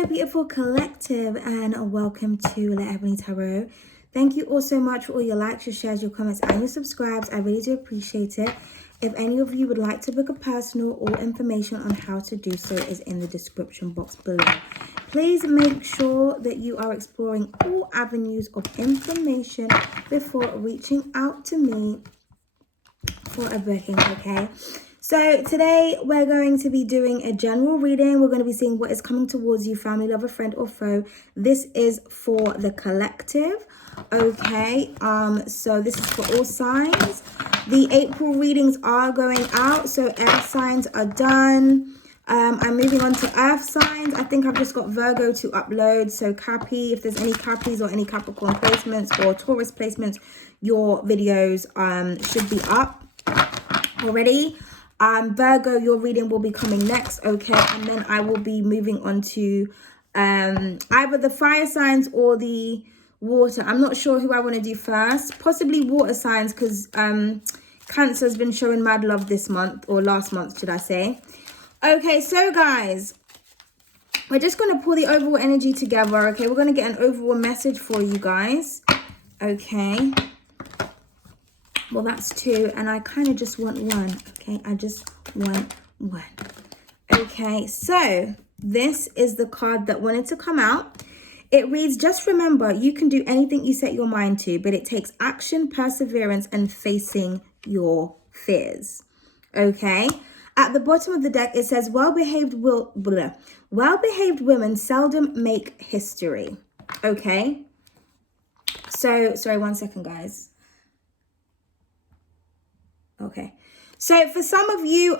Hello, beautiful collective, and welcome to La Ebony Tarot. Thank you all so much for all your likes, your shares, your comments, and your subscribes. I really do appreciate it. If any of you would like to book a personal, all information on how to do so is in the description box below. Please make sure that you are exploring all avenues of information before reaching out to me for a booking, okay? So today we're going to be doing a general reading. We're going to be seeing what is coming towards you, family, lover, friend, or foe. This is for the collective, okay? So this is for all signs. The April readings are going out, so air signs are done. I'm moving on to earth signs. I think I've just got Virgo to upload. So Cappy, if there's any Cappies or any Capricorn placements or Taurus placements, your videos should be up already. Virgo, your reading will be coming next, okay? And then I will be moving on to either the fire signs or the water. I'm not sure who I want to do first. Possibly water signs, because Cancer has been showing mad love this month, or last month, should I say. Okay, so guys, we're just going to pull the overall energy together, okay? We're going to get an overall message for you guys, okay? Well, that's two, and I kind of just want one, okay? I just want one. Okay, so this is the card that wanted to come out. It reads, just remember, you can do anything you set your mind to, but it takes action, perseverance, and facing your fears, okay? At the bottom of the deck, it says, well-behaved women seldom make history, okay? So, sorry, 1 second, guys. Okay, so for some of you,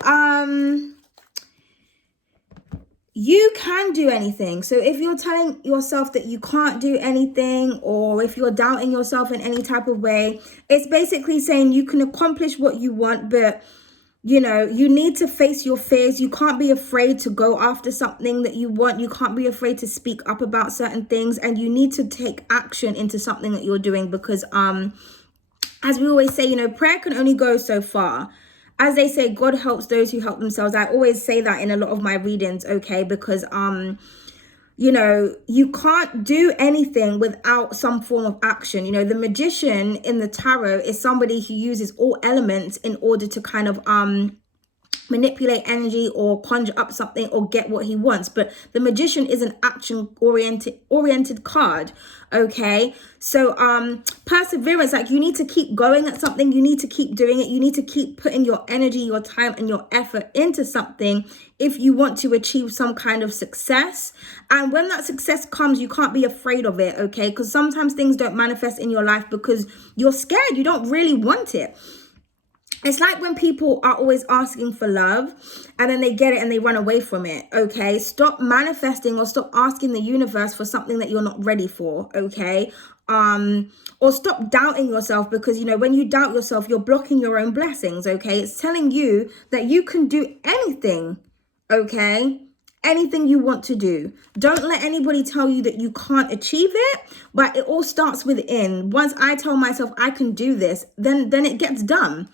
you can do anything. So if you're telling yourself that you can't do anything, or if you're doubting yourself in any type of way, it's basically saying you can accomplish what you want, but you know, you need to face your fears. You can't be afraid to go after something that you want. You can't be afraid to speak up about certain things, and you need to take action into something that you're doing, because as we always say, you know, prayer can only go so far. As they say, God helps those who help themselves. I always say that in a lot of my readings, okay? Because, you know, you can't do anything without some form of action. You know, the magician in the tarot is somebody who uses all elements in order to kind of manipulate energy or conjure up something or get what he wants. But the magician is an action oriented card, okay? So perseverance, like you need to keep going at something, you need to keep doing it, you need to keep putting your energy, your time, and your effort into something if you want to achieve some kind of success. And when that success comes, you can't be afraid of it, okay? Because sometimes things don't manifest in your life because you're scared, you don't really want it. It's like when people are always asking for love and then they get it and they run away from it, okay? Stop manifesting or stop asking the universe for something that you're not ready for, okay? Or stop doubting yourself, because, you know, when you doubt yourself, you're blocking your own blessings, okay? It's telling you that you can do anything, okay? Anything you want to do. Don't let anybody tell you that you can't achieve it, but it all starts within. Once I tell myself I can do this, then it gets done.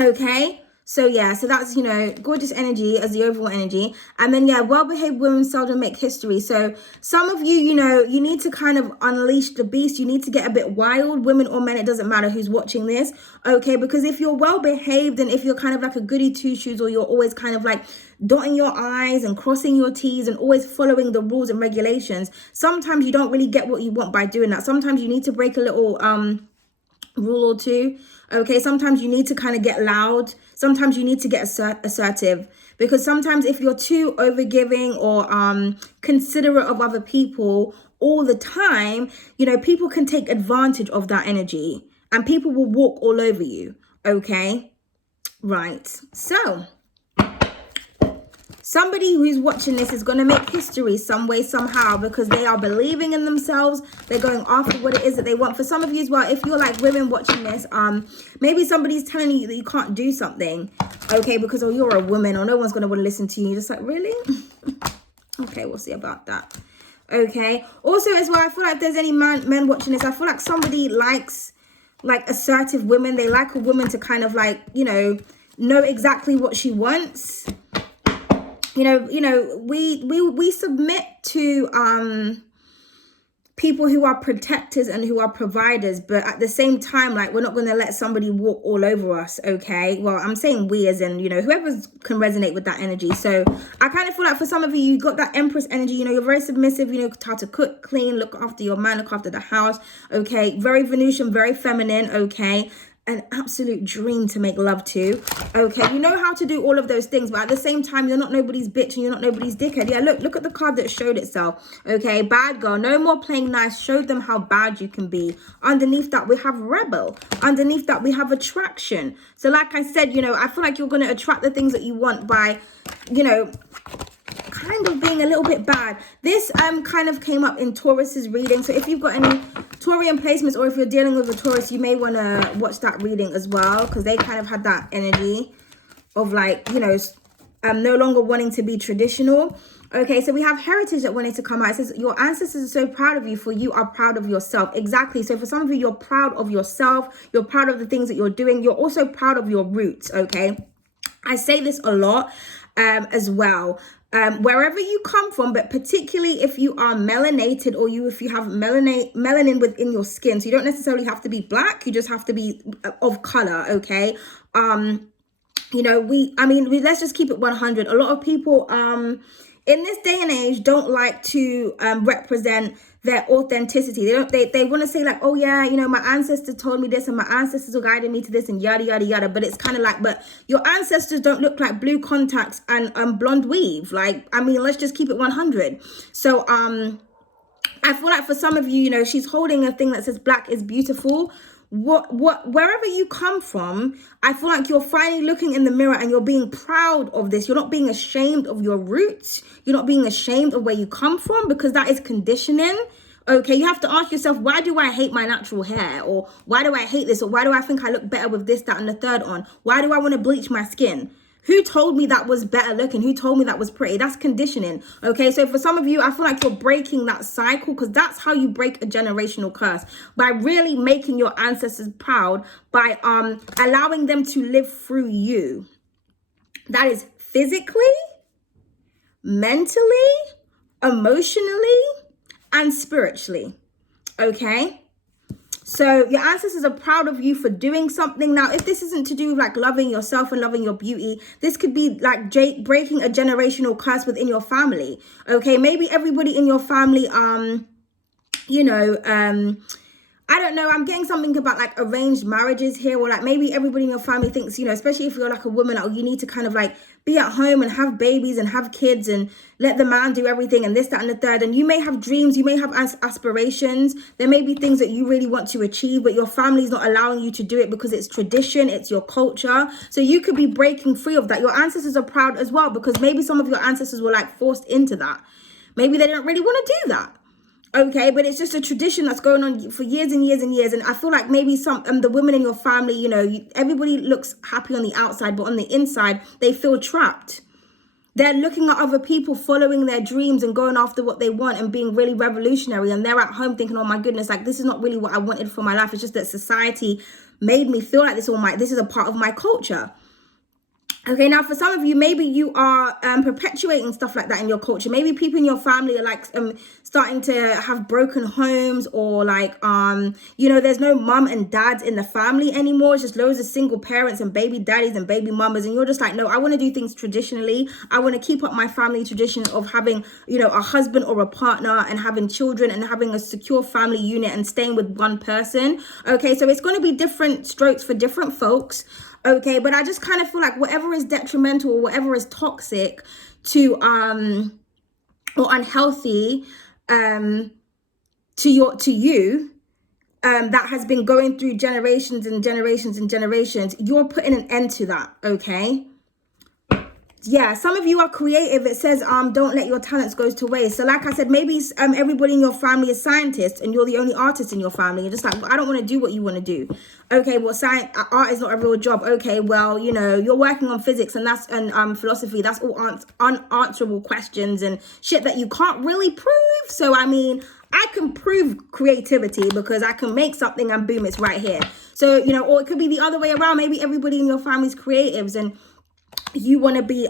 Okay, so yeah, so that's, you know, gorgeous energy as the overall energy. And then, yeah, well-behaved women seldom make history. So some of you, you know, you need to kind of unleash the beast. You need to get a bit wild, women or men, it doesn't matter who's watching this, okay? Because if you're well-behaved and if you're kind of like a goody two-shoes, or you're always kind of like dotting your I's and crossing your T's and always following the rules and regulations, sometimes you don't really get what you want by doing that. Sometimes you need to break a little rule or two, okay? Sometimes you need to kind of get loud. Sometimes you need to get assertive, because sometimes if you're too overgiving or considerate of other people all the time, you know, people can take advantage of that energy and people will walk all over you, okay? Right, so somebody who's watching this is going to make history some way, somehow, because they are believing in themselves. They're going after what it is that they want. For some of you as well, if you're like women watching this, maybe somebody's telling you that you can't do something, okay, because, oh, you're a woman, or no one's going to want to listen to you. You're just like, really? Okay, we'll see about that. Okay. Also as well, I feel like if there's any men watching this, I feel like somebody likes like assertive women. They like a woman to kind of like, you know exactly what she wants. we submit to people who are protectors and who are providers, but at the same time, like, we're not going to let somebody walk all over us. Okay, well, I'm saying we as in, whoever can resonate with that energy. So I kind of feel like for some of you, you got that Empress energy. You're very submissive, how to cook, clean, look after your man, look after the house. Okay, very Venusian, very feminine. Okay, an absolute dream to make love to. Okay, you know how to do all of those things, but at the same time, you're not nobody's bitch and you're not nobody's dickhead. Yeah, look at the card that showed itself. Okay, bad girl, no more playing nice. Showed them how bad you can be. Underneath that, we have rebel. Underneath that, we have attraction. So like I said, I feel like you're going to attract the things that you want by, kind of being a little bit bad. This kind of came up in Taurus's reading. So if you've got any Taurian placements, or if you're dealing with a Taurus, you may want to watch that reading as well, because they kind of had that energy of like, no longer wanting to be traditional. Okay, so we have heritage that wanted to come out. It says your ancestors are so proud of you, for you are proud of yourself. Exactly. So for some of you, you're proud of yourself. You're proud of the things that you're doing. You're also proud of your roots. Okay, I say this a lot as well. Wherever you come from, but particularly if you are melanated, or if you have melanin within your skin. So you don't necessarily have to be black, you just have to be of color. Okay, let's just keep it 100. A lot of people in this day and age don't like to represent their authenticity. They want to say like, oh yeah, my ancestor told me this and my ancestors are guiding me to this and yada yada yada. But it's kind of like, but your ancestors don't look like blue contacts and blonde weave. Like, let's just keep it 100. So I feel like for some of you, she's holding a thing that says black is beautiful. Wherever you come from, I feel like you're finally looking in the mirror and you're being proud of this. You're not being ashamed of your roots. You're not being ashamed of where you come from, because that is conditioning. Okay, you have to ask yourself, why do I hate my natural hair? Or why do I hate this? Or why do I think I look better with this, that, and the third on? Why do I want to bleach my skin? Who told me that was better looking? Who told me that was pretty? That's conditioning. Okay, so for some of you, I feel like you're breaking that cycle, because that's how you break a generational curse, by really making your ancestors proud, by allowing them to live through you. That is physically, mentally, emotionally, and spiritually. Okay. So your ancestors are proud of you for doing something. Now, if this isn't to do with like loving yourself and loving your beauty, this could be like breaking a generational curse within your family. Okay, maybe everybody in your family, I don't know, I'm getting something about like arranged marriages here, or like maybe everybody in your family thinks, especially if you're like a woman, like, you need to kind of like be at home and have babies and have kids and let the man do everything and this, that, and the third. And you may have dreams, you may have aspirations. There may be things that you really want to achieve, but your family's not allowing you to do it because it's tradition, it's your culture. So you could be breaking free of that. Your ancestors are proud as well, because maybe some of your ancestors were like forced into that. Maybe they don't really want to do that. Okay, but it's just a tradition that's going on for years and years and years. And I feel like maybe some the women in your family, everybody looks happy on the outside, but on the inside, they feel trapped. They're looking at other people following their dreams and going after what they want and being really revolutionary. And they're at home thinking, oh my goodness, like, this is not really what I wanted for my life. It's just that society made me feel like this, this is a part of my culture. Okay, now for some of you, maybe you are perpetuating stuff like that in your culture. Maybe people in your family are like starting to have broken homes, or like, there's no mum and dads in the family anymore. It's just loads of single parents and baby daddies and baby mamas. And you're just like, no, I want to do things traditionally. I want to keep up my family tradition of having, a husband or a partner and having children and having a secure family unit and staying with one person. Okay, so it's going to be different strokes for different folks. Okay, but I just kind of feel like whatever is detrimental or whatever is toxic to or unhealthy to you that has been going through generations and generations and generations, you're putting an end to that. Okay. Yeah, some of you are creative. It says don't let your talents go to waste. So like I said, maybe everybody in your family is scientists and you're the only artist in your family. You're just like, I don't want to do what you want to do. Okay, well, art is not a real job. Okay, well, you're working on physics and philosophy. That's all unanswerable questions and shit that you can't really prove. So I can prove creativity because I can make something and boom, it's right here. So or it could be the other way around. Maybe everybody in your family is creatives and you want to be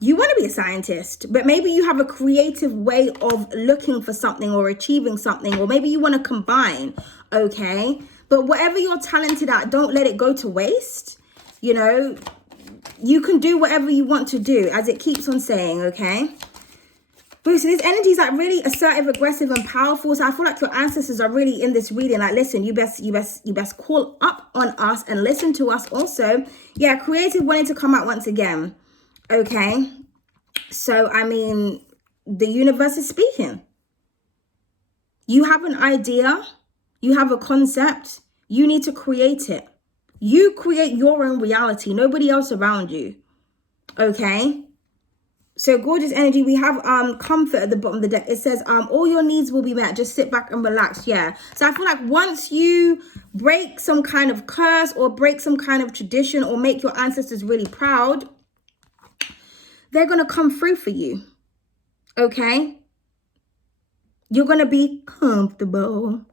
You want to be a scientist, but maybe you have a creative way of looking for something or achieving something, or maybe you want to combine, okay? But whatever you're talented at, don't let it go to waste. You know, you can do whatever you want to do, as it keeps on saying, okay? So this energy is like really assertive, aggressive, and powerful. So I feel like your ancestors are really in this reading. Like, listen, you best call up on us and listen to us also. Yeah, creative wanting to come out once again. Okay. So, I mean, the universe is speaking. You have an idea. You have a concept. You need to create it. You create your own reality. Nobody else around you. Okay. So gorgeous energy. We have comfort at the bottom of the deck. It says all your needs will be met. Just sit back and relax. Yeah. So I feel like once you break some kind of curse or break some kind of tradition or make your ancestors really proud, they're going to come through for you. Okay? You're going to be comfortable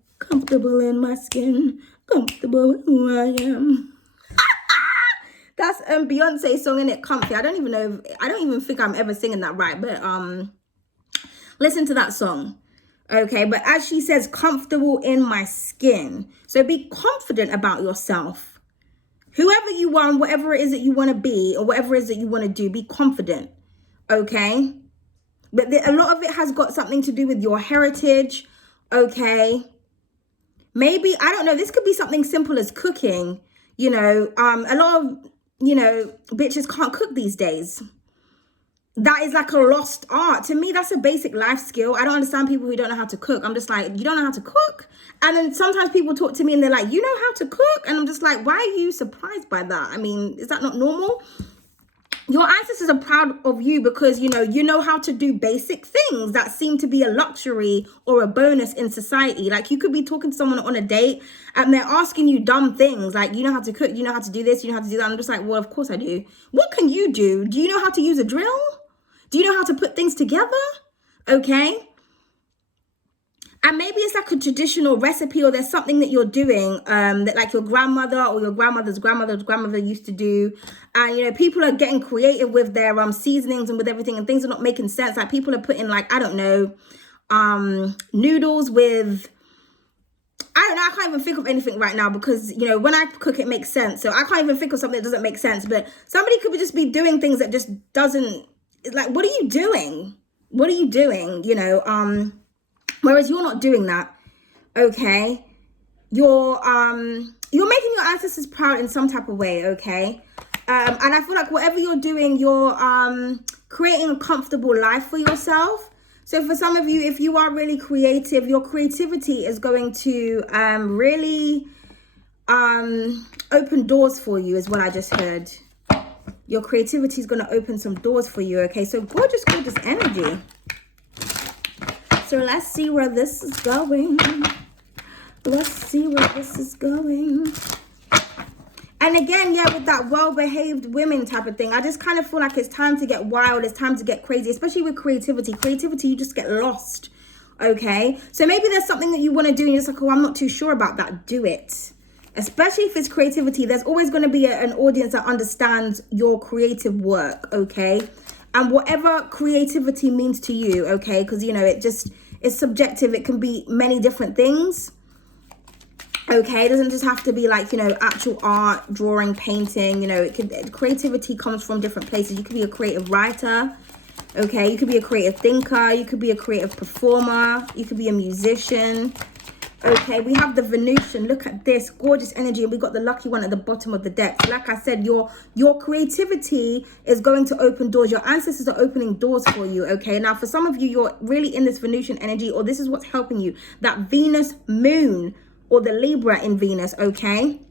in my skin, comfortable with who I am. That's Beyonce's song, innit? Comfy. I don't even think I'm ever singing that right, but listen to that song. Okay, but as she says, comfortable in my skin. So be confident about yourself. Whoever you are and whatever it is that you want to be or whatever it is that you want to do, be confident. Okay? But a lot of it has got something to do with your heritage. Okay? Maybe, I don't know, this could be something simple as cooking. You know, a lot of, bitches can't cook these days. That is like a lost art. To me, that's a basic life skill. I don't understand people who don't know how to cook. I'm just like, you don't know how to cook? And then sometimes people talk to me and they're like, you know how to cook? And I'm just like, why are you surprised by that? I mean, is that not normal? Your ancestors are proud of you because, you know how to do basic things that seem to be a luxury or a bonus in society. Like, you could be talking to someone on a date and they're asking you dumb things like, you know how to cook, you know how to do this, you know how to do that. I'm just like, well, of course I do. What can you do? Do you know how to use a drill? Do you know how to put things together? Okay. And maybe it's like a traditional recipe, or there's something that you're doing that like your grandmother or your grandmother's grandmother used to do. And, people are getting creative with their seasonings and with everything, and things are not making sense. Like, people are putting like, I don't know, noodles with, I don't know, I can't even think of anything right now because, when I cook, it makes sense. So I can't even think of something that doesn't make sense. But somebody could just be doing things that just doesn't, it's like, what are you doing? What are you doing? Whereas you're not doing that, okay? You're making your ancestors proud in some type of way, okay? And I feel like whatever you're doing, you're creating a comfortable life for yourself. So for some of you, if you are really creative, your creativity is going to really open doors for you, is what I just heard. Your creativity is going to open some doors for you, okay? So gorgeous energy. So let's see where this is going. Let's see where this is going. And again, yeah, with that well-behaved women type of thing, I just kind of feel like it's time to get wild. It's time to get crazy, especially with creativity. Creativity, you just get lost, okay? So maybe there's something that you want to do and you're just like, oh, I'm not too sure about that. Do it. Especially if it's creativity, there's always going to be an audience that understands your creative work, okay? And whatever creativity means to you, okay? Because, it's subjective. It can be many different things, okay? It doesn't just have to be like, actual art, drawing, painting. Creativity comes from different places. You could be a creative writer, okay? You could be a creative thinker. You could be a creative performer. You could be a musician. Okay, we have the Venusian. Look at this gorgeous energy, and we got the lucky one at the bottom of the deck. So like I said, your creativity is going to open doors. Your ancestors are opening doors for you. Okay, now for some of you, you're really in this Venusian energy, or this is what's helping you, that Venus moon or the Libra in Venus. Okay,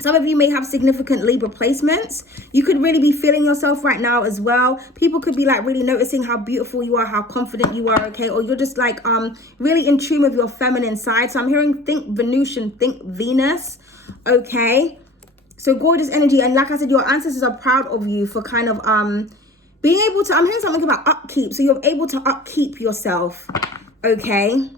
some of you may have significant Libra placements. You could really be feeling yourself right now as well. People could be like really noticing how beautiful you are, how confident you are, okay? Or you're just like really in tune with your feminine side. So I'm hearing think Venusian, think Venus, okay? So gorgeous energy. And like I said, your ancestors are proud of you for kind of being able to, I'm hearing something about upkeep. So you're able to upkeep yourself, okay?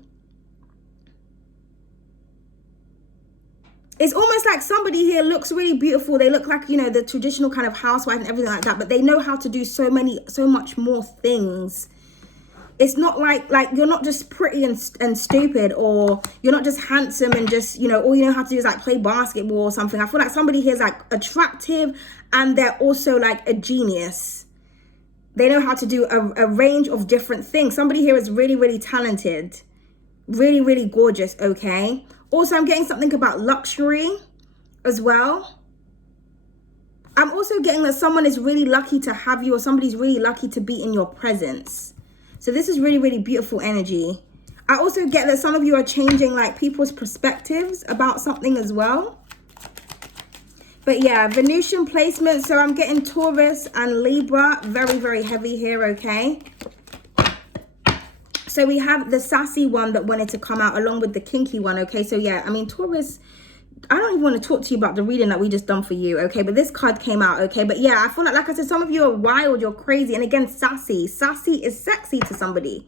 It's almost like somebody here looks really beautiful. They look like, you know, the traditional kind of housewife and everything like that, but they know how to do so much more things. It's not like you're not just pretty and stupid, or you're not just handsome and just, you know, all you know how to do is like play basketball or something. I feel like somebody here is like attractive, and they're also like a genius. They know how to do a range of different things. Somebody here is really, really talented. Really, really gorgeous, okay? Also, I'm getting something about luxury as well. I'm also getting that someone is really lucky to have you, or somebody's really lucky to be in your presence. So this is really, really beautiful energy. I also get that some of you are changing like people's perspectives about something as well. But yeah, Venusian placement. So I'm getting Taurus and Libra. Very, very heavy here, okay? So we have the sassy one that wanted to come out along with the kinky one, okay? So yeah, I mean, Taurus, I don't even want to talk to you about the reading that we just done for you, okay? But this card came out, okay? But yeah, I feel like I said, some of you are wild, you're crazy. And again, sassy. Sassy is sexy to somebody,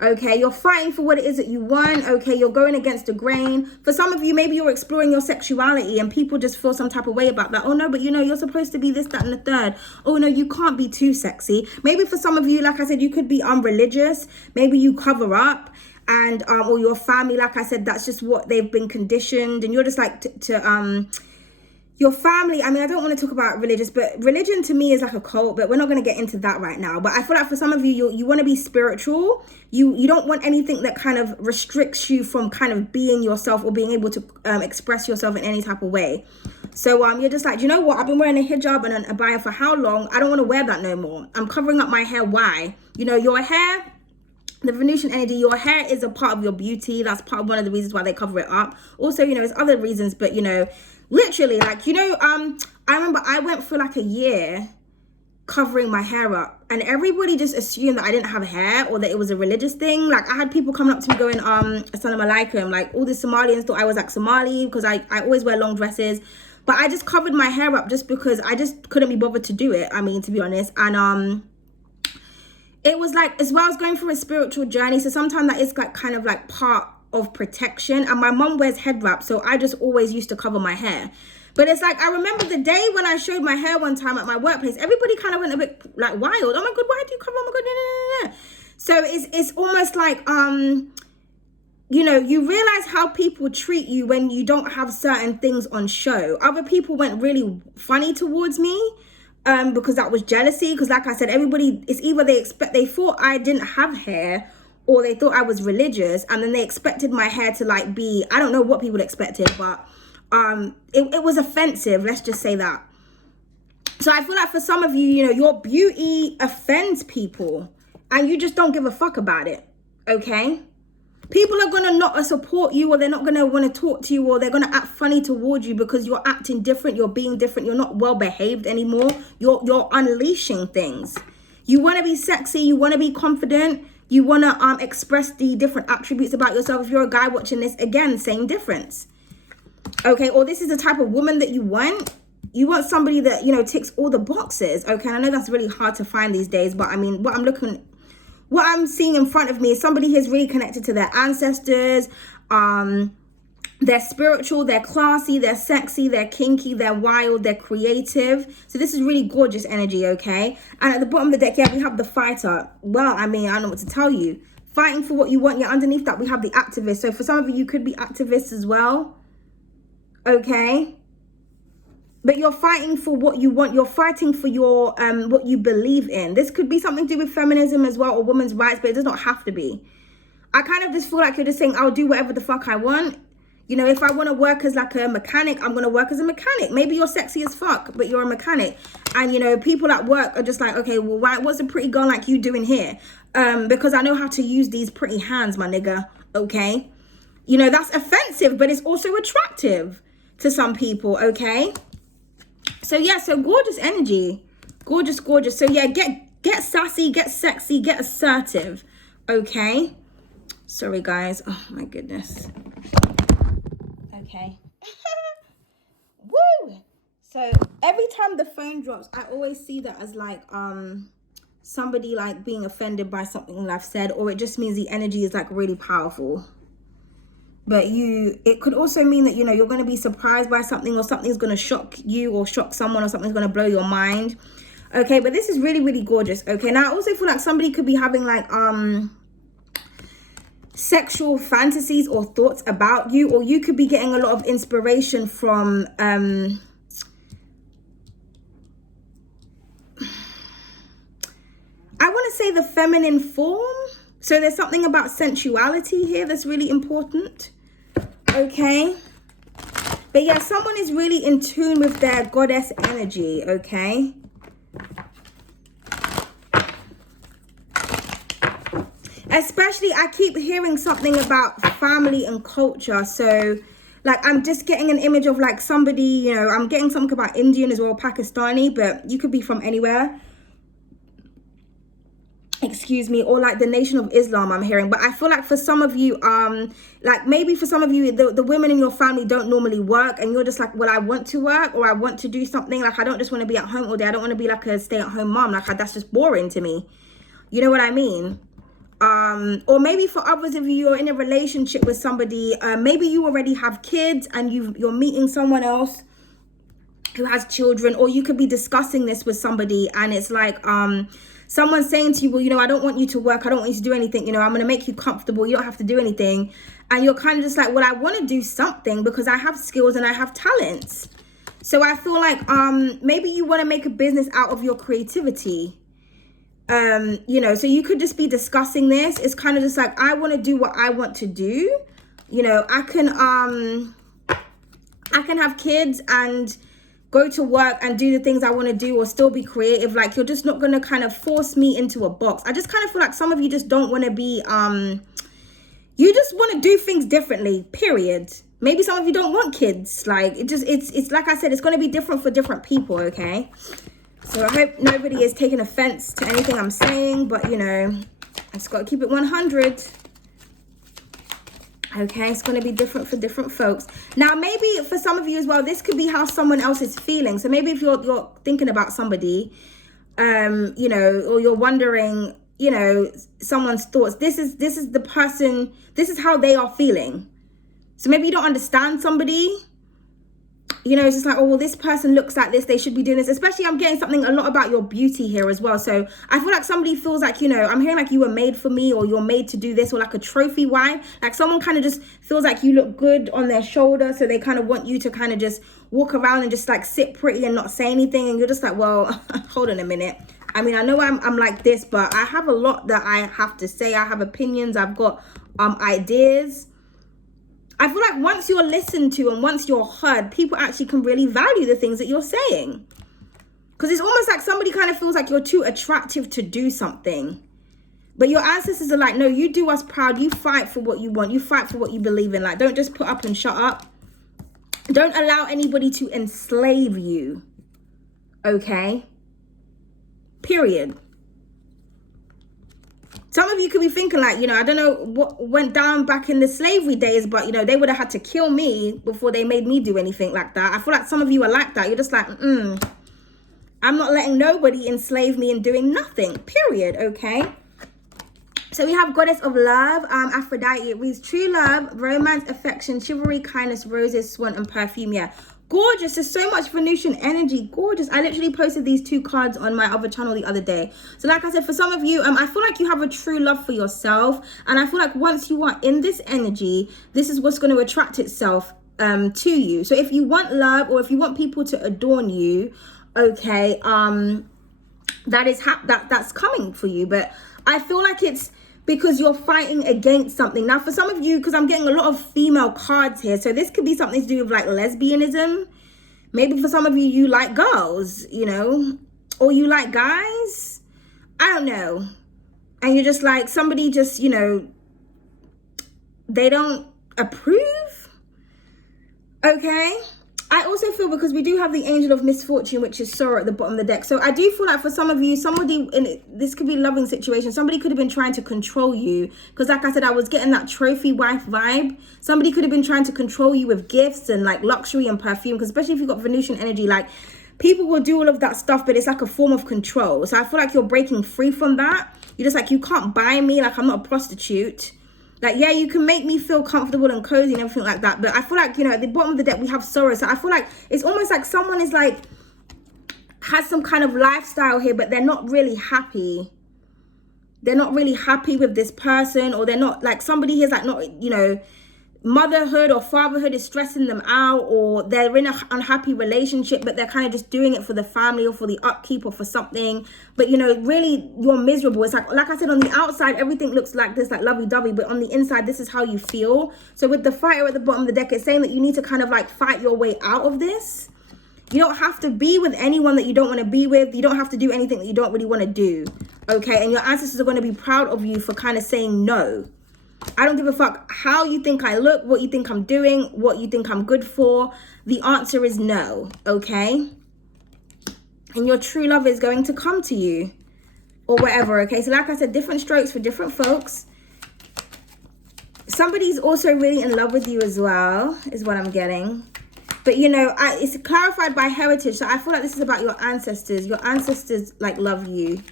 okay? You're fighting for what it is that you want, okay? You're going against the grain. For some of you, maybe you're exploring your sexuality and people just feel some type of way about that. Oh no, but you know, you're supposed to be this, that, and the third. Oh no, you can't be too sexy. Maybe for some of you, like I said, you could be unreligious. Maybe you cover up. And or your family, like I said, that's just what they've been conditioned, and you're just like your family. I mean, I don't want to talk about religious, but religion to me is like a cult, but we're not going to get into that right now. But I feel like for some of you, you want to be spiritual. You don't want anything that kind of restricts you from kind of being yourself or being able to express yourself in any type of way. So you're just like, you know what, I've been wearing a hijab and a abaya for how long? I don't want to wear that no more. I'm covering up my hair. Why? You know, your hair, the Venusian energy, your hair is a part of your beauty. That's part of one of the reasons why they cover it up. Also, you know, there's other reasons, but you know, literally, like, you know, I remember I went for like a year covering my hair up, and everybody just assumed that I didn't have hair or that it was a religious thing. Like, I had people coming up to me going, Assalamu alaikum, like all the Somalians thought I was like Somali because I always wear long dresses. But I just covered my hair up just because I just couldn't be bothered to do it, I mean, to be honest. And it was like, as well as going through a spiritual journey, so sometimes that is like kind of like part of protection. And my mom wears head wrap, so I just always used to cover my hair. But it's like, I remember the day when I showed my hair one time at my workplace, everybody kind of went a bit like wild. Oh my God, why do you cover? Oh my God, no, no, no, no. So it's almost like, you know, you realize how people treat you when you don't have certain things on show. Other people went really funny towards me. Because that was jealousy. Because like I said, everybody, it's either they thought I didn't have hair, or they thought I was religious, and then they expected my hair to like be, I don't know what people expected, but it was offensive, let's just say that. So I feel like for some of you, you know, your beauty offends people and you just don't give a fuck about it, okay? People are going to not support you, or they're not going to want to talk to you, or they're going to act funny towards you because you're acting different, you're being different, you're not well behaved anymore. You're unleashing things. You want to be sexy, you want to be confident, you want to express the different attributes about yourself. If you're a guy watching this, again, same difference. Okay, or this is the type of woman that you want. You want somebody that, you know, ticks all the boxes. Okay, and I know that's really hard to find these days, but I mean, what I'm seeing in front of me is somebody who's really connected to their ancestors. They're spiritual, they're classy, they're sexy, they're kinky, they're wild, they're creative. So this is really gorgeous energy, okay? And at the bottom of the deck, yeah, we have the fighter. Well, I mean, I don't know what to tell you. Fighting for what you want. Yeah, underneath that, we have the activist. So for some of you, you could be activists as well, okay? But you're fighting for what you want. You're fighting for your what you believe in. This could be something to do with feminism as well, or women's rights, but it does not have to be. I kind of just feel like you're just saying, I'll do whatever the fuck I want. You know, if I want to work as like a mechanic, I'm going to work as a mechanic. Maybe you're sexy as fuck, but you're a mechanic. And, you know, people at work are just like, okay, well, what's a pretty girl like you doing here? Because I know how to use these pretty hands, my nigga. Okay. You know, that's offensive, but it's also attractive to some people. Okay. So yeah, so gorgeous energy. Gorgeous, gorgeous. So yeah, get sassy, get sexy, get assertive. Okay. Sorry, guys. Oh, my goodness. Okay. Woo! So every time the phone drops, I always see that as like somebody like being offended by something that I've said, or it just means the energy is like really powerful. But it could also mean that, you're going to be surprised by something, or something's going to shock you or shock someone, or something's going to blow your mind. Okay, but this is really, really gorgeous. Okay, now I also feel like somebody could be having like sexual fantasies or thoughts about you, or you could be getting a lot of inspiration from I want to say the feminine form. So there's something about sensuality here that's really important. Okay, but yeah, someone is really in tune with their goddess energy. Okay, especially I keep hearing something about family and culture. So like I'm just getting an image of like somebody, I'm getting something about Indian as well, Pakistani, but you could be from anywhere, excuse me, or like the Nation of Islam I'm hearing. But I feel like for some of you, like maybe for some of you, the women in your family don't normally work, and you're just like, well, I want to work, or I want to do something. Like I don't just want to be at home all day. I don't want to be like a stay-at-home mom. Like that's just boring to me. You know what I mean? Or maybe for others of you, you're in a relationship with somebody, maybe you already have kids and you're meeting someone else who has children, or you could be discussing this with somebody, and it's like someone's saying to you, well, I don't want you to work, I don't want you to do anything, I'm going to make you comfortable, you don't have to do anything. And you're kind of just like, well, I want to do something because I have skills and I have talents. So I feel like maybe you want to make a business out of your creativity. So you could just be discussing this. It's kind of just like, I want to do what I want to do. I can have kids and go to work and do the things I want to do, or still be creative. Like you're just not going to kind of force me into a box. I just kind of feel like some of you just don't want to be, you just want to do things differently, period. Maybe some of you don't want kids. Like it's like I said, it's going to be different for different people. Okay. So I hope nobody is taking offense to anything I'm saying, but I just got to keep it 100. Okay, it's going to be different for different folks. Now, maybe for some of you as well, this could be how someone else is feeling. So maybe if you're thinking about somebody, or you're wondering, someone's thoughts, this is the person, this is how they are feeling. So maybe you don't understand somebody. It's just like, oh, well, this person looks like this, they should be doing this. Especially I'm getting something a lot about your beauty here as well. So I feel like somebody feels like, I'm hearing like you were made for me, or you're made to do this, or like a trophy wife. Like someone kind of just feels like you look good on their shoulder. So they kind of want you to kind of just walk around and just like sit pretty and not say anything. And you're just like, well, hold on a minute. I mean, I know I'm like this, but I have a lot that I have to say. I have opinions. I've got ideas. I feel like once you're listened to and once you're heard, people actually can really value the things that you're saying. Because it's almost like somebody kind of feels like you're too attractive to do something. But your ancestors are like, no, you do us proud. You fight for what you want. You fight for what you believe in. Like, don't just put up and shut up. Don't allow anybody to enslave you. Okay? Period. Some of you could be thinking like, I don't know what went down back in the slavery days, but, they would have had to kill me before they made me do anything like that. I feel like some of you are like that. You're just like, I'm not letting nobody enslave me and doing nothing, period, okay? So we have Goddess of Love, Aphrodite. It reads true love, romance, affection, chivalry, kindness, roses, swan, and perfume. Yeah. Gorgeous. There's so much Venusian energy. Gorgeous. I literally posted these two cards on my other channel the other day. So like I said, for some of you, I feel like you have a true love for yourself. And I feel like once you are in this energy, this is what's going to attract itself to you. So if you want love, or if you want people to adorn you, okay, that's coming for you. But I feel like it's because you're fighting against something. Now, for some of you, because I'm getting a lot of female cards here, so this could be something to do with like lesbianism. Maybe for some of you, you like girls, or you like guys. I don't know. And you're just like, somebody just, they don't approve. Okay. I also feel, because we do have the angel of misfortune, which is sorrow at the bottom of the deck. So I do feel like for some of you, somebody this could be a loving situation. Somebody could have been trying to control you. Because like I said, I was getting that trophy wife vibe. Somebody could have been trying to control you with gifts and like luxury and perfume. Because especially if you've got Venusian energy, like people will do all of that stuff, but it's like a form of control. So I feel like you're breaking free from that. You're just like, you can't buy me. Like I'm not a prostitute. Like, yeah, you can make me feel comfortable and cozy and everything like that. But I feel like, you know, at the bottom of the deck, we have sorrow. So I feel like it's almost like someone is like, has some kind of lifestyle here, but they're not really happy. They're not really happy with this person, or they're not, like, somebody here's like not, you know, motherhood or fatherhood is stressing them out, or they're in an unhappy relationship, but they're kind of just doing it for the family or for the upkeep or for something. But, you know, really you're miserable. It's like I said, on the outside everything looks like this, like lovey-dovey, but on the inside this is how you feel. So with the fighter at the bottom of the deck, it's saying that you need to kind of like fight your way out of this. You don't have to be with anyone that you don't want to be with. You don't have to do anything that you don't really want to do. Okay, and your ancestors are going to be proud of you for kind of saying no. I don't give a fuck how you think I look, what you think I'm doing, what you think I'm good for. The answer is no, okay? And your true love is going to come to you or whatever, okay? So like I said, different strokes for different folks. Somebody's also really in love with you as well, is what I'm getting. But, you know, it's clarified by heritage. So I feel like this is about your ancestors. Your ancestors, like, love you,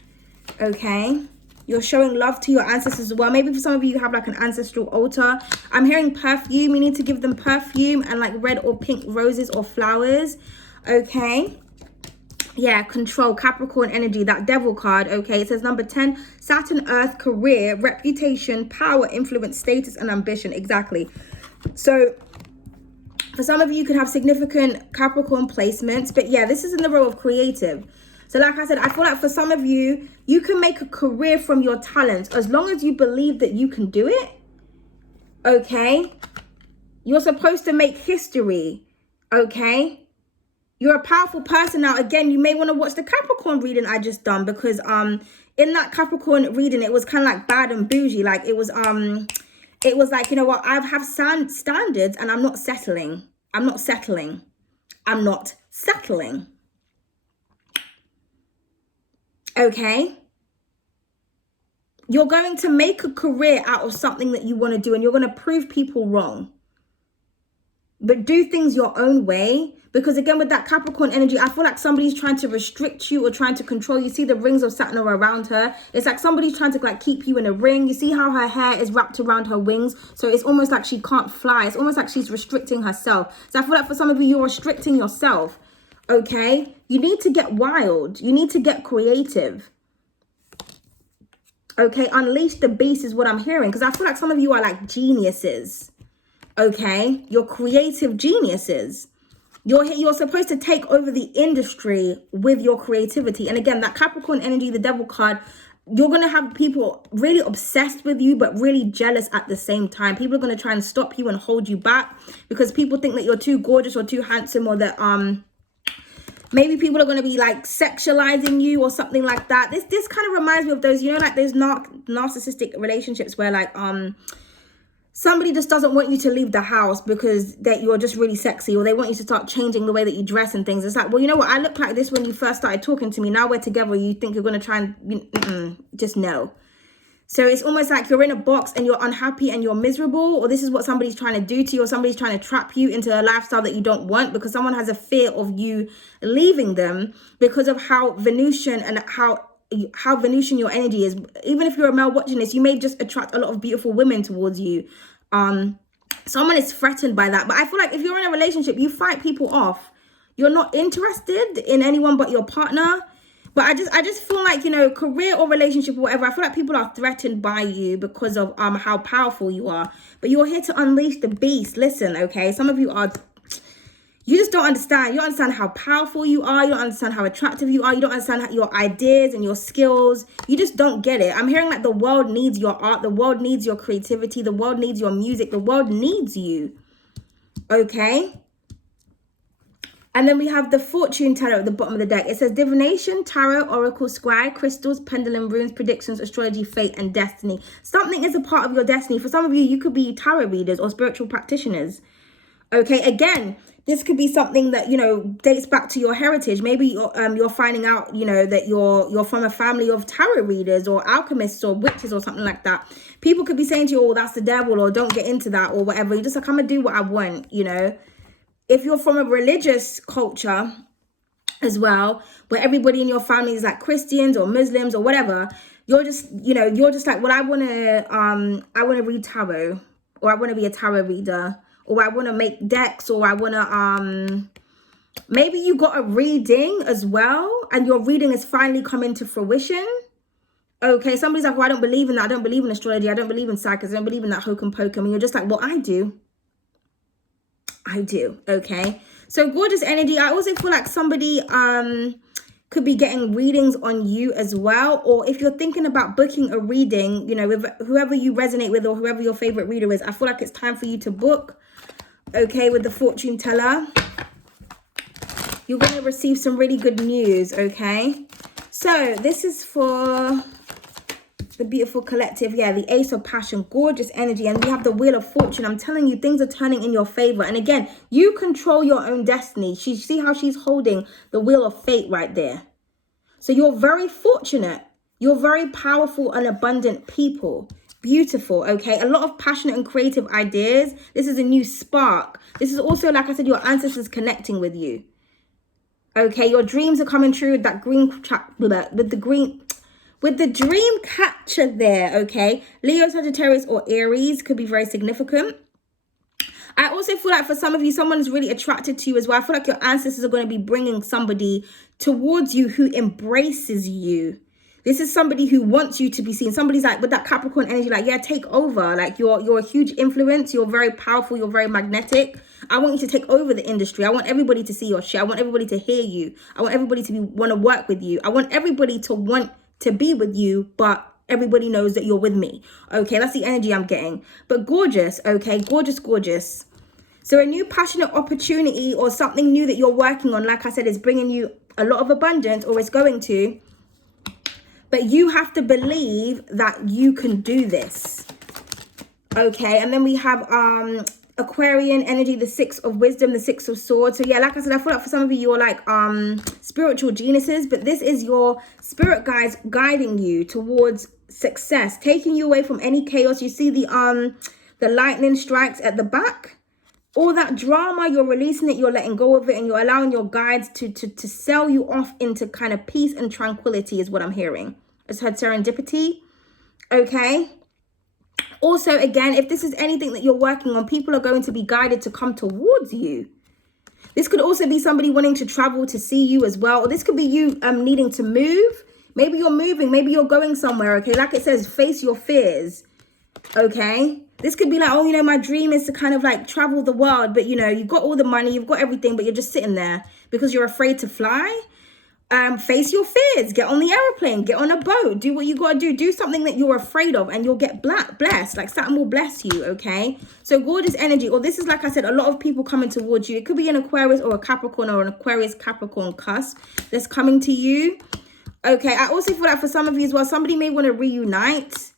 okay? You're showing love to your ancestors as well. Maybe for some of you, you have like an ancestral altar. I'm hearing perfume. You need to give them perfume and like red or pink roses or flowers. Okay. Yeah, control, Capricorn energy, that devil card. Okay, it says number 10, Saturn, Earth, career, reputation, power, influence, status, and ambition. Exactly. So for some of you, you could have significant Capricorn placements. But yeah, this is in the role of creative. So like I said, I feel like for some of you, you can make a career from your talents as long as you believe that you can do it. Okay? You're supposed to make history. Okay? You're a powerful person. Now, again, you may want to watch the Capricorn reading I just done, because in that Capricorn reading, it was kind of like bad and bougie. Like it was like, you know what, I have standards and I'm not settling. I'm not settling. I'm not settling. Okay, you're going to make a career out of something that you want to do, and you're going to prove people wrong. But do things your own way, because again, with that Capricorn energy, I feel like somebody's trying to restrict you or trying to control you. See the rings of Saturn are around her. It's like somebody's trying to like keep you in a ring. You see how her hair is wrapped around her wings, so it's almost like she can't fly. It's almost like she's restricting herself. So I feel like for some of you, you're restricting yourself. Okay, you need to get wild. You need to get creative. Okay, unleash the beast is what I'm hearing, because I feel like some of you are like geniuses. Okay, you're creative geniuses. You're supposed to take over the industry with your creativity. And again, that Capricorn energy, the devil card, you're going to have people really obsessed with you, but really jealous at the same time. People are going to try and stop you and hold you back because people think that you're too gorgeous or too handsome, or that maybe people are going to be like sexualizing you or something like that. This kind of reminds me of those, you know, like those narcissistic relationships where like somebody just doesn't want you to leave the house because that you're just really sexy, or they want you to start changing the way that you dress and things. It's like, well, you know what? I looked like this when you first started talking to me. Now we're together. You think you're going to try and just no. So it's almost like you're in a box and you're unhappy and you're miserable, or this is what somebody's trying to do to you, or somebody's trying to trap you into a lifestyle that you don't want because someone has a fear of you leaving them because of how Venusian and how Venusian your energy is. Even if you're a male watching this, you may just attract a lot of beautiful women towards you. Someone is threatened by that. But I feel like if you're in a relationship, you fight people off. You're not interested in anyone but your partner. But I just feel like, you know, career or relationship or whatever, I feel like people are threatened by you because of how powerful you are. But you're here to unleash the beast. Listen, okay, some of you are, you just don't understand. You don't understand how powerful you are. You don't understand how attractive you are. You don't understand your ideas and your skills. You just don't get it. I'm hearing like the world needs your art. The world needs your creativity. The world needs your music. The world needs you. Okay? And then we have the fortune tarot at the bottom of the deck. It says divination, tarot, oracle, scry, crystals, pendulum, runes, predictions, astrology, fate, and destiny. Something is a part of your destiny. For some of you, you could be tarot readers or spiritual practitioners. Okay, again, this could be something that, you know, dates back to your heritage. Maybe you're finding out, you know, that you're from a family of tarot readers or alchemists or witches or something like that. People could be saying to you, oh, that's the devil, or don't get into that, or whatever. You're just like, I'm gonna do what I want, you know. If you're from a religious culture as well, where everybody in your family is like Christians or Muslims or whatever, you're just, you know, you're just like, well, I want to read tarot, or I want to be a tarot reader, or I want to make decks, or I want to, maybe you got a reading as well, and your reading is finally coming to fruition. Okay, somebody's like, well, I don't believe in that. I don't believe in astrology. I don't believe in psychics. I don't believe in that hokum pokum. And you're just like, well, I do. I do. Okay. So gorgeous energy. I also feel like somebody could be getting readings on you as well. Or if you're thinking about booking a reading, you know, with whoever you resonate with or whoever your favorite reader is, I feel like it's time for you to book. Okay, with the fortune teller. You're going to receive some really good news. Okay. So this is for the beautiful collective. Yeah, the Ace of Passion, gorgeous energy. And we have the Wheel of Fortune. I'm telling you, things are turning in your favor. And again, you control your own destiny. See how she's holding the Wheel of Fate right there. So you're very fortunate. You're very powerful and abundant people. Beautiful. Okay, a lot of passionate and creative ideas. This is a new spark. This is also, like I said, your ancestors connecting with you. Okay, your dreams are coming true with that with the dream catcher there. Okay, Leo, Sagittarius, or Aries could be very significant. I also feel like for some of you, someone is really attracted to you as well. I feel like your ancestors are going to be bringing somebody towards you who embraces you. This is somebody who wants you to be seen. Somebody's like with that Capricorn energy, like, yeah, take over. Like you're a huge influence. You're very powerful. You're very magnetic. I want you to take over the industry. I want everybody to see your shit. I want everybody to hear you. I want everybody to want to work with you. I want everybody to want to be with you, but everybody knows that you're with me. Okay, that's the energy I'm getting. But gorgeous, okay, gorgeous, gorgeous. So a new passionate opportunity or something new that you're working on, like I said, is bringing you a lot of abundance, or it's going to. But you have to believe that you can do this. Okay, and then we have Aquarian energy, the Six of Wisdom, the Six of Swords. So yeah, like I said, I feel like for some of you, you're like spiritual geniuses, but this is your spirit guides guiding you towards success, taking you away from any chaos. You see the lightning strikes at the back. All that drama, you're releasing it, you're letting go of it, and you're allowing your guides to sell you off into kind of peace and tranquility is what I'm hearing. It's heard serendipity. Okay. Also, again, if this is anything that you're working on, people are going to be guided to come towards you. This could also be somebody wanting to travel to see you as well. Or this could be you needing to move. Maybe you're moving. Maybe you're going somewhere. Okay. Like it says, face your fears. Okay. This could be like, oh, you know, my dream is to kind of like travel the world. But, you know, you've got all the money, you've got everything, but you're just sitting there because you're afraid to fly. Face your fears, get on the airplane, get on a boat, do what you got to do something that you're afraid of, and you'll get blessed. Like Saturn will bless you. Okay, so gorgeous energy. Or this is, like I said, a lot of people coming towards you. It could be an Aquarius or a Capricorn or an Aquarius Capricorn cusp that's coming to you. Okay, I also feel like for some of you as well, somebody may want to reunite.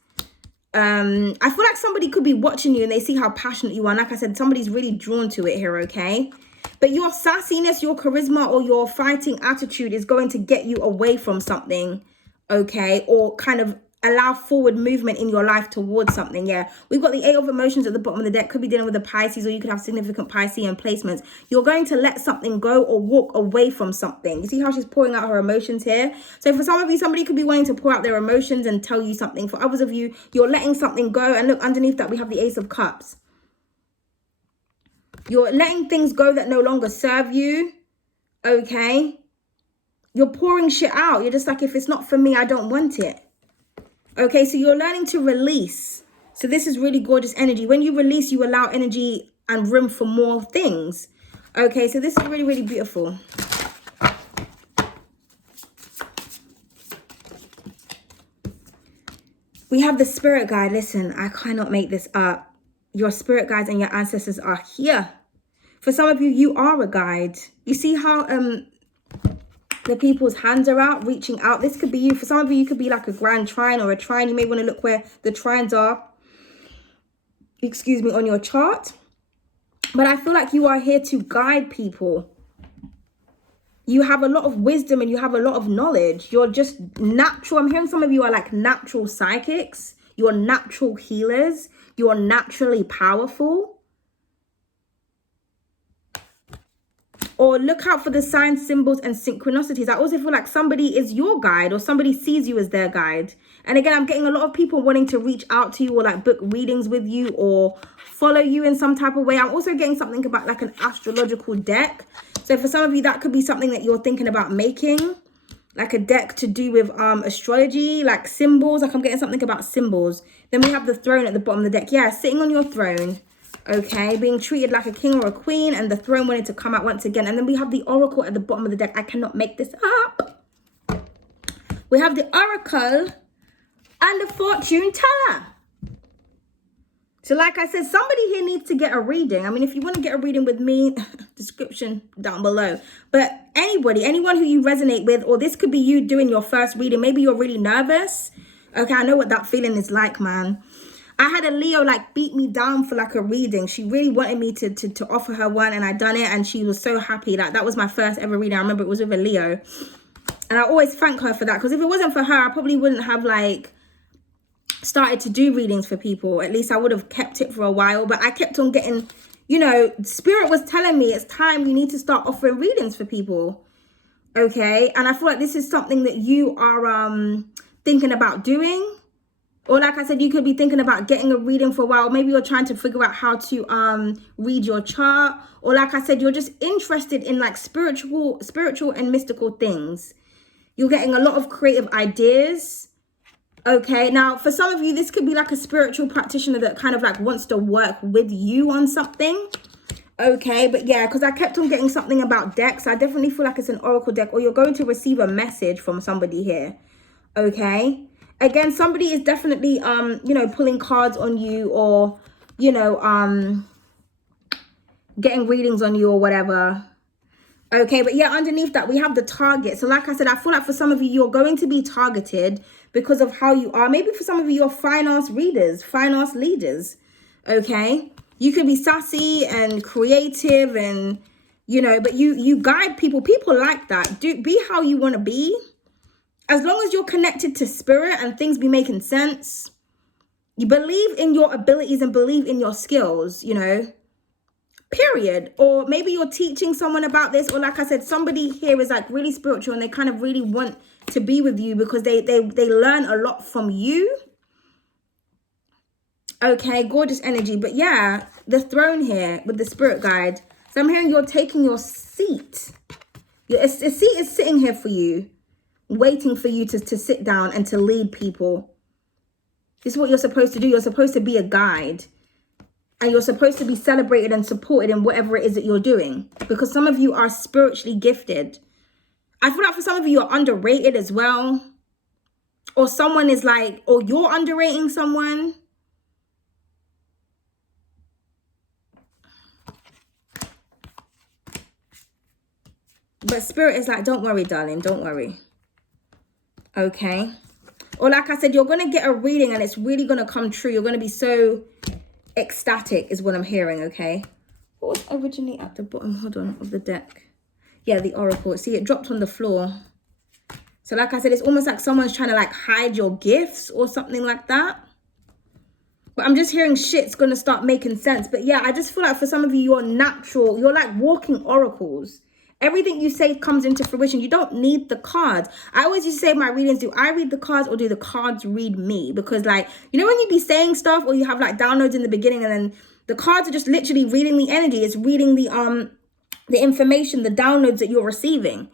I feel like somebody could be watching you and they see how passionate you are. And like I said, somebody's really drawn to it here. Okay, but your sassiness, your charisma, or your fighting attitude is going to get you away from something, okay? Or kind of allow forward movement in your life towards something, yeah? We've got the Eight of Emotions at the bottom of the deck. Could be dealing with the Pisces, or you could have significant Piscean placements. You're going to let something go or walk away from something. You see how she's pouring out her emotions here? So for some of you, somebody could be wanting to pour out their emotions and tell you something. For others of you, you're letting something go. And look, underneath that, we have the Ace of Cups. You're letting things go that no longer serve you, okay? You're pouring shit out. You're just like, if it's not for me, I don't want it. Okay, so you're learning to release. So this is really gorgeous energy. When you release, you allow energy and room for more things. Okay, so this is really, really beautiful. We have the spirit guide. Listen, I cannot make this up. Your spirit guides and your ancestors are here. For some of you, you are a guide. You see how the people's hands are out, reaching out. This could be you. For some of you, you could be like a grand trine or a trine. You may want to look where the trines are, excuse me, on your chart. But I feel like you are here to guide people. You have a lot of wisdom and you have a lot of knowledge. You're just natural. I'm hearing some of you are like natural psychics. You're natural healers. You're naturally powerful. Or look out for the signs, symbols, and synchronicities. I also feel like somebody is your guide, or somebody sees you as their guide. And again, I'm getting a lot of people wanting to reach out to you, or like book readings with you, or follow you in some type of way. I'm also getting something about like an astrological deck. So for some of you, that could be something that you're thinking about making, like a deck to do with astrology, like symbols. Like I'm getting something about symbols. Then we have the throne at the bottom of the deck. Yeah, sitting on your throne. Okay, being treated like a king or a queen, and the throne wanted to come out once again. And then we have the oracle at the bottom of the deck. I cannot make this up. We have the oracle and the fortune teller. So like I said, somebody here needs to get a reading. I mean, if you want to get a reading with me, description down below. But anybody, anyone who you resonate with, or this could be you doing your first reading. Maybe you're really nervous. Okay, I know what that feeling is like, man. I had a Leo like beat me down for like a reading. She really wanted me to offer her one, and I done it, and she was so happy. Like that was my first ever reading. I remember it was with a Leo, and I always thank her for that, because if it wasn't for her, I probably wouldn't have like started to do readings for people. At least I would have kept it for a while, but I kept on getting, you know, spirit was telling me it's time, you need to start offering readings for people. Okay, and I feel like this is something that you are thinking about doing. Or like I said, you could be thinking about getting a reading for a while. Maybe you're trying to figure out how to read your chart. Or like I said, you're just interested in like spiritual and mystical things. You're getting a lot of creative ideas. Okay, now for some of you, this could be like a spiritual practitioner that kind of like wants to work with you on something. Okay, but yeah, because I kept on getting something about decks. I definitely feel like it's an oracle deck, or you're going to receive a message from somebody here. Okay. Again, somebody is definitely, you know, pulling cards on you, or, you know, getting readings on you or whatever. Okay, but yeah, underneath that, we have the target. So like I said, I feel like for some of you, you're going to be targeted because of how you are. Maybe for some of you, you're finance readers, finance leaders. Okay, you could be sassy and creative and, you know, but you guide people. People like that. Be how you want to be. As long as you're connected to spirit and things be making sense, you believe in your abilities and believe in your skills, you know, period. Or maybe you're teaching someone about this, or like I said, somebody here is like really spiritual and they kind of really want to be with you because they learn a lot from you. Okay, gorgeous energy. But yeah, the throne here with the spirit guide. So I'm hearing you're taking your seat. A seat is sitting here for you, waiting for you to sit down and to lead people. This is what you're supposed to do. You're supposed to be a guide, and you're supposed to be celebrated and supported in whatever it is that you're doing, because some of you are spiritually gifted. I feel like for some of you, you're underrated as well, or someone is like, or you're underrating someone. But spirit is like, don't worry, darling, don't worry. Okay, or like I said, you're going to get a reading and it's really going to come true. You're going to be so ecstatic is what I'm hearing. Okay, what was originally at the bottom, hold on, of the deck? Yeah, the oracle. See, it dropped on the floor. So like I said, it's almost like someone's trying to like hide your gifts or something like that. But I'm just hearing shit's going to start making sense. But yeah, I just feel like for some of you, you're natural. You're like walking oracles. Everything you say comes into fruition. You don't need the cards. I always used to say in my readings, do I read the cards or do the cards read me? Because like, you know, when you be saying stuff or you have like downloads in the beginning and then the cards are just literally reading the energy. It's reading the information, the downloads that you're receiving.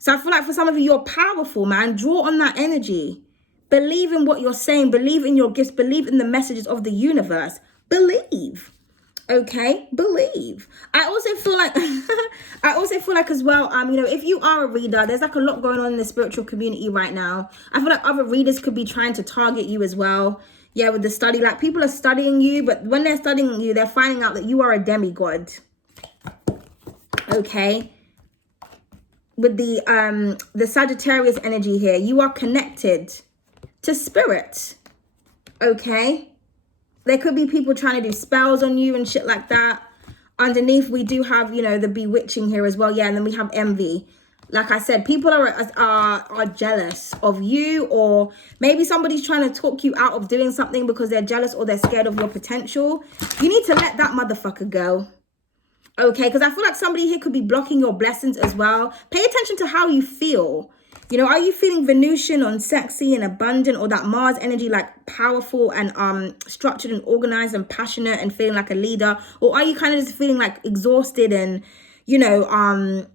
So I feel like for some of you, you're powerful, man. Draw on that energy. Believe in what you're saying. Believe in your gifts. Believe in the messages of the universe. Believe. Okay, believe. I also feel like as well, you know, if you are a reader, there's like a lot going on in the spiritual community right now. I feel like other readers could be trying to target you as well. Yeah, with the study, like people are studying you, but when they're studying you, they're finding out that you are a demigod. Okay. With the Sagittarius energy here, you are connected to spirit. Okay. There could be people trying to do spells on you and shit like that. Underneath, we do have, you know, the bewitching here as well. Yeah, and then we have envy. Like I said, people are jealous of you, or maybe somebody's trying to talk you out of doing something because they're jealous or they're scared of your potential. You need to let that motherfucker go. Okay, because I feel like somebody here could be blocking your blessings as well. Pay attention to how you feel. You know, are you feeling Venusian on sexy and abundant, or that Mars energy, like powerful and structured and organized and passionate and feeling like a leader? Or are you kind of just feeling like exhausted and, you know,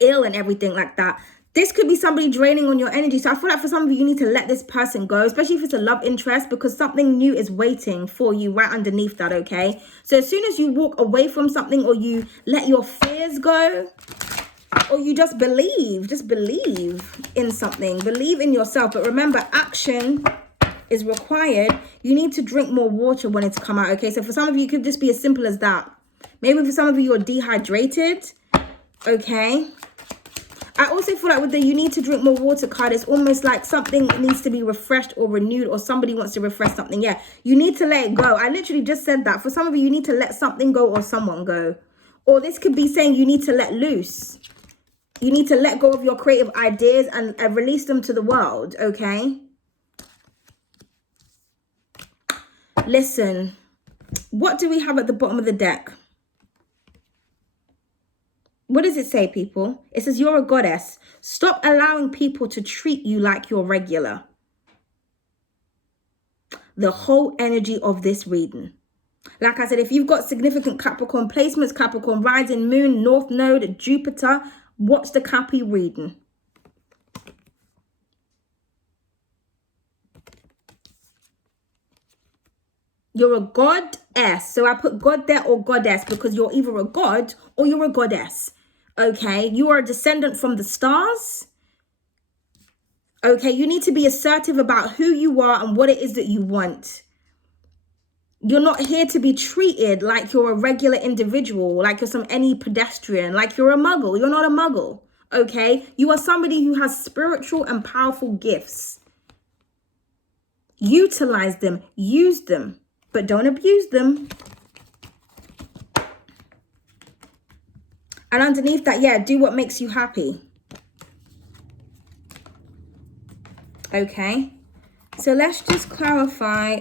ill and everything like that? This could be somebody draining on your energy. So I feel like for some of you, you need to let this person go, especially if it's a love interest, because something new is waiting for you right underneath that, okay? So as soon as you walk away from something, or you let your fears go, or you just believe in something, believe in yourself. But remember, action is required. You need to drink more water when it's come out, okay? So for some of you, it could just be as simple as that. Maybe for some of you, you're dehydrated, okay? I also feel like with the you need to drink more water card, it's almost like something needs to be refreshed or renewed, or somebody wants to refresh something. Yeah, you need to let it go. I literally just said that. For some of you, you need to let something go or someone go. Or this could be saying you need to let loose. You need to let go of your creative ideas and release them to the world, okay? Listen, what do we have at the bottom of the deck? What does it say, people? It says you're a goddess. Stop allowing people to treat you like you're regular. The whole energy of this reading. Like I said, if you've got significant Capricorn placements, Capricorn rising, moon, north node, Jupiter, watch the Cappy reading. You're a goddess. So I put God there, or goddess, because you're either a god or you're a goddess. Okay, you are a descendant from the stars. Okay, you need to be assertive about who you are and what it is that you want. You're not here to be treated like you're a regular individual, like you're any pedestrian, like you're a muggle. You're not a muggle, okay? You are somebody who has spiritual and powerful gifts. Utilize them, use them, but don't abuse them. And underneath that, yeah, do what makes you happy. Okay, so let's just clarify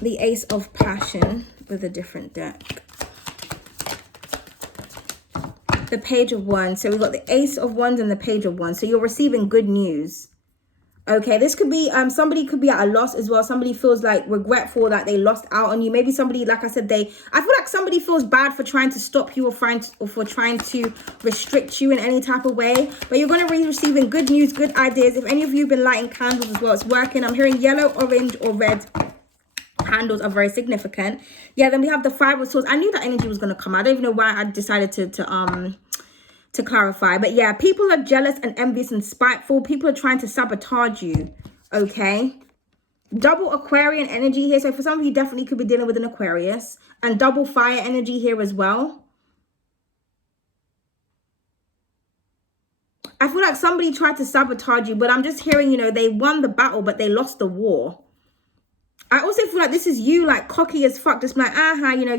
the Ace of Passion with a different deck. The Page of Wands. So we've got the Ace of Wands and the Page of Wands. So you're receiving good news. Okay, this could be, somebody could be at a loss as well. Somebody feels like regretful that they lost out on you. Maybe somebody, like I said, I feel like somebody feels bad for trying to stop you, or for trying to restrict you in any type of way. But you're going to be receiving good news, good ideas. If any of you have been lighting candles as well, it's working. I'm hearing yellow, orange, or red candles are very significant. Yeah, then we have the Five of Swords. I knew that energy was going to come. I don't even know why I decided to clarify. But yeah, people are jealous and envious and spiteful. People are trying to sabotage you, okay? Double Aquarian energy here. So for some of you, definitely could be dealing with an Aquarius. And double fire energy here as well. I feel like somebody tried to sabotage you, but I'm just hearing, you know, they won the battle, but they lost the war. I also feel like this is you, like cocky as fuck, just like, you know,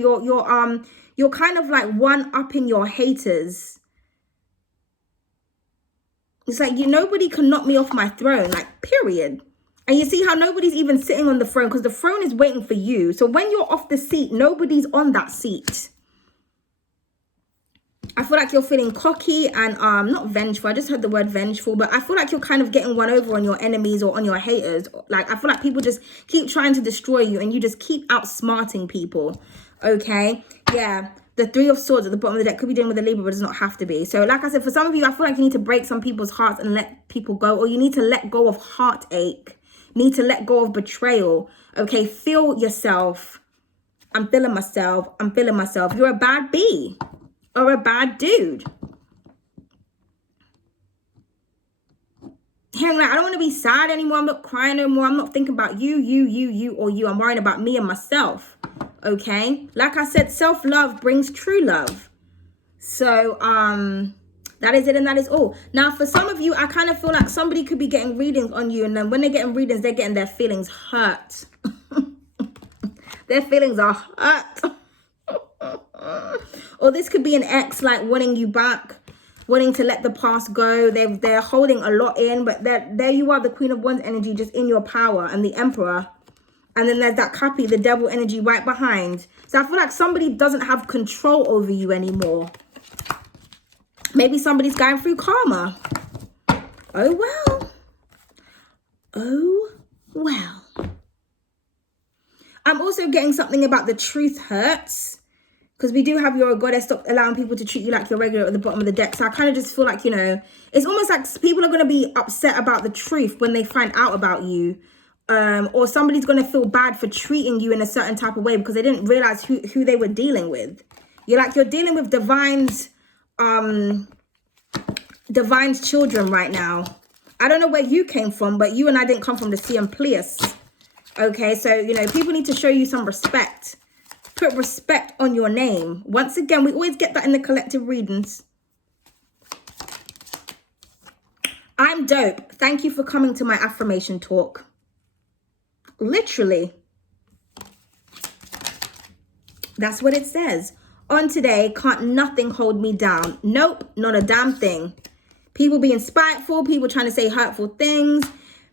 you're kind of like one-upping your haters. It's like, nobody can knock me off my throne, like, period. And you see how nobody's even sitting on the throne, because the throne is waiting for you. So when you're off the seat, nobody's on that seat. I feel like you're feeling cocky and not vengeful. I just heard the word vengeful, but I feel like you're kind of getting one over on your enemies or on your haters. Like, I feel like people just keep trying to destroy you, and you just keep outsmarting people. Okay, yeah. The Three of Swords at the bottom of the deck could be dealing with a Libra, but it does not have to be. So like I said, for some of you, I feel like you need to break some people's hearts and let people go, or you need to let go of heartache. You need to let go of betrayal. Okay, feel yourself. I'm feeling myself. I'm feeling myself. You're a bad bee or a bad dude. Hearing like, I don't want to be sad anymore. I'm not crying no more. I'm not thinking about you, or you. I'm worrying about me and myself. Okay, like I said, self-love brings true love. So that is it, and that is all. Now for some of you, I kind of feel like somebody could be getting readings on you, and then when they're getting readings, they're getting their feelings hurt. Their feelings are hurt. Or this could be an ex like wanting you back, wanting to let the past go. They're holding a lot in, but there you are, the Queen of Wands energy, just in your power, and the Emperor. And then there's that copy, the devil energy right behind. So I feel like somebody doesn't have control over you anymore. Maybe somebody's going through karma. Oh, well. Oh, well. I'm also getting something about the truth hurts. Because we do have your goddess, stop allowing people to treat you like you're regular at the bottom of the deck. So I kind of just feel like, you know, it's almost like people are going to be upset about the truth when they find out about you. Or somebody's going to feel bad for treating you in a certain type of way because they didn't realize who they were dealing with. You're dealing with divine's children right now. I don't know where you came from, but you and I didn't come from the Plius. Okay, so, you know, people need to show you some respect. Put respect on your name. Once again, we always get that in the collective readings. I'm dope. Thank you for coming to my affirmation talk. Literally. That's what it says. On today, can't nothing hold me down. Nope, not a damn thing. People being spiteful, people trying to say hurtful things,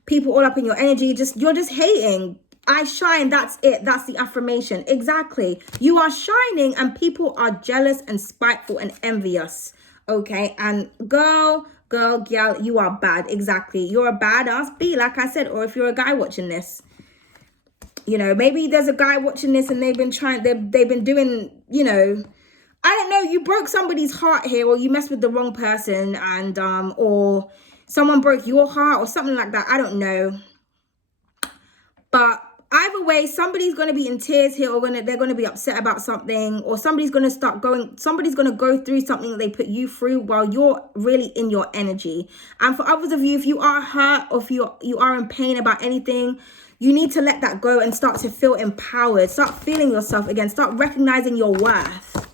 people all up in your energy, you're just hating. I shine, that's it. That's the affirmation. Exactly. You are shining and people are jealous and spiteful and envious. Okay, and girl, you are bad. Exactly. You're a badass bee, like I said, or if you're a guy watching this. You know, maybe there's a guy watching this and they've been doing, you know, I don't know, you broke somebody's heart here, or you messed with the wrong person, and or someone broke your heart or something like that. I don't know. But either way, somebody's going to be in tears here, or they're going to be upset about something, or somebody's going to go through something that they put you through while you're really in your energy. And for others of you, if you are hurt or if you are in pain about anything, you need to let that go and start to feel empowered. Start feeling yourself again. Start recognizing your worth.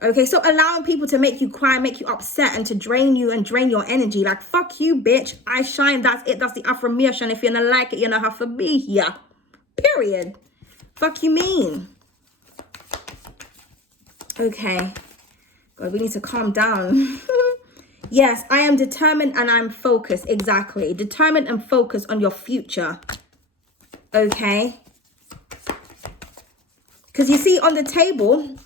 Okay, so allowing people to make you cry, make you upset, and to drain you and drain your energy. Like, fuck you, bitch. I shine. That's it. That's the affirmation. If you're gonna like it, you know how to be here. Period. Fuck you mean. Okay. God, we need to calm down. Yes, I am determined and I'm focused. Exactly. Determined and focused on your future. Okay. Because you see on the table,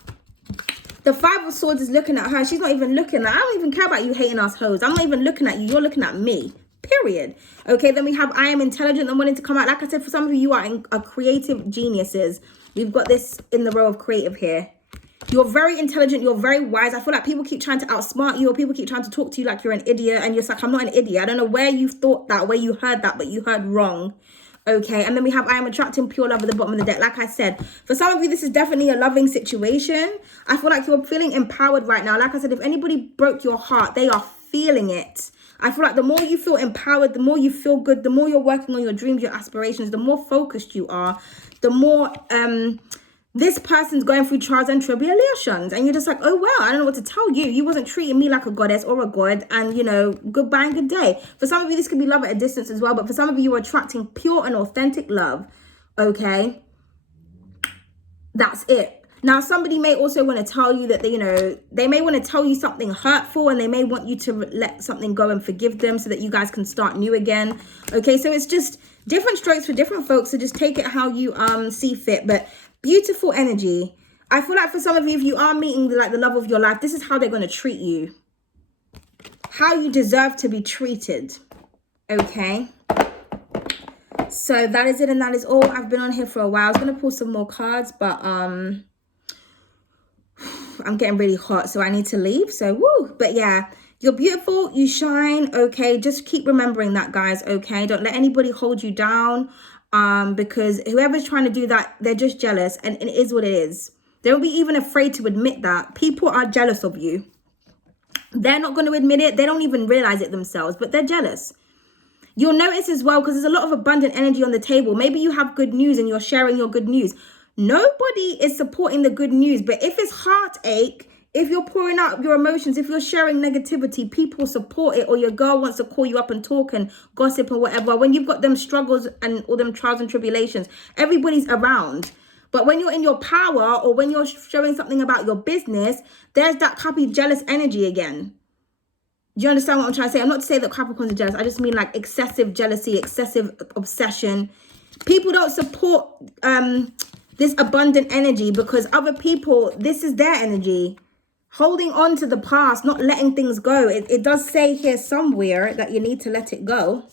the Five of Swords is looking at her. She's not even looking at, I don't even care about you hating us hoes. I'm not even looking at you. You're looking at me. Period. Okay, then we have I am intelligent and wanting to come out. Like I said, for some of you, you are creative geniuses. We've got this in the row of creative here. You're very intelligent. You're very wise. I feel like people keep trying to outsmart you, or people keep trying to talk to you like you're an idiot. And you're like, I'm not an idiot. I don't know where you thought that, where you heard that, but you heard wrong. Okay, and then we have I am attracting pure love at the bottom of the deck. Like I said, for some of you, this is definitely a loving situation. I feel like you're feeling empowered right now. Like I said, if anybody broke your heart, they are feeling it. I feel like the more you feel empowered, the more you feel good, the more you're working on your dreams, your aspirations, the more focused you are, the more this person's going through trials and tribulations. And you're just like, oh, wow, I don't know what to tell you. You wasn't treating me like a goddess or a god. And, you know, goodbye and good day. For some of you, this could be love at a distance as well. But for some of you, you're attracting pure and authentic love. Okay. That's it. Now, somebody may also want to tell you that, you know, they may want to tell you something hurtful, and they may want you to let something go and forgive them so that you guys can start new again. Okay, so it's just different strokes for different folks. So just take it how you see fit. But beautiful energy. I feel like for some of you, if you are meeting the love of your life, this is how they're going to treat you. How you deserve to be treated. Okay. So that is it, and that is all. I've been on here for a while. I was going to pull some more cards, but I'm getting really hot, so I need to leave. So woo. But yeah, you're beautiful, you shine. Okay, just keep remembering that, guys. Okay, don't let anybody hold you down, because whoever's trying to do that, they're just jealous, and it is what it is. Don't be even afraid to admit that. People are jealous of you. They're not going to admit it. They don't even realize it themselves, but they're jealous. You'll notice as well, because there's a lot of abundant energy on the table. Maybe you have good news and you're sharing your good news. Nobody is supporting the good news, but if it's heartache, if you're pouring out your emotions, if you're sharing negativity, people support it, or your girl wants to call you up and talk and gossip or whatever. When you've got them struggles and all them trials and tribulations, everybody's around. But when you're in your power, or when you're showing something about your business, there's that crappy jealous energy again. Do you understand what I'm trying to say? I'm not to say that Capricorns are jealous. I just mean like excessive jealousy, excessive obsession. People don't support this abundant energy because other people, this is their energy. Holding on to the past, not letting things go. It does say here somewhere that you need to let it go.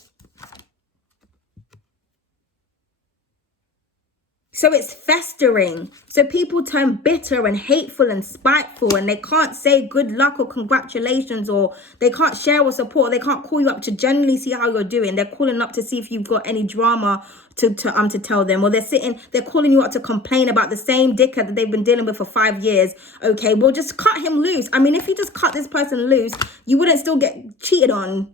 So it's festering. So people turn bitter and hateful and spiteful, and they can't say good luck or congratulations, or they can't share or support. They can't call you up to generally see how you're doing. They're calling up to see if you've got any drama to tell them, or they're calling you up to complain about the same dickhead that they've been dealing with for 5 years. Okay, well, just cut him loose. I mean, if you just cut this person loose, you wouldn't still get cheated on.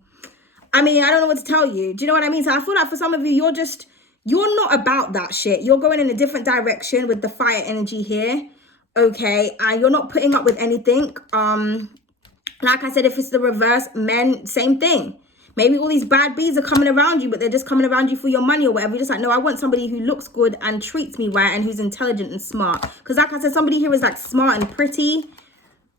I mean, I don't know what to tell you. Do you know what I mean? So I feel like for some of you, you're not about that shit. You're going in a different direction with the fire energy here. Okay. And you're not putting up with anything. Like I said, if it's the reverse, men, same thing. Maybe all these bad bees are coming around you, but they're just coming around you for your money or whatever. You're just like, no, I want somebody who looks good and treats me right and who's intelligent and smart. Because like I said, somebody here is like smart and pretty.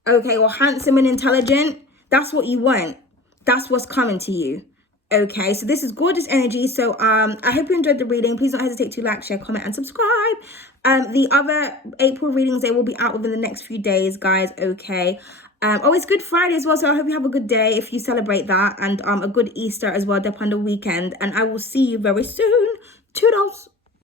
Okay. Or handsome and intelligent. That's what you want. That's what's coming to you. Okay, so this is gorgeous energy. So I hope you enjoyed the reading. Please don't hesitate to like, share, comment, and subscribe. The other April readings, they will be out within the next few days, guys. Okay. Oh, it's Good Friday as well, so I hope you have a good day if you celebrate that, and a good Easter as well, dep on the weekend. And I will see you very soon. Toodles.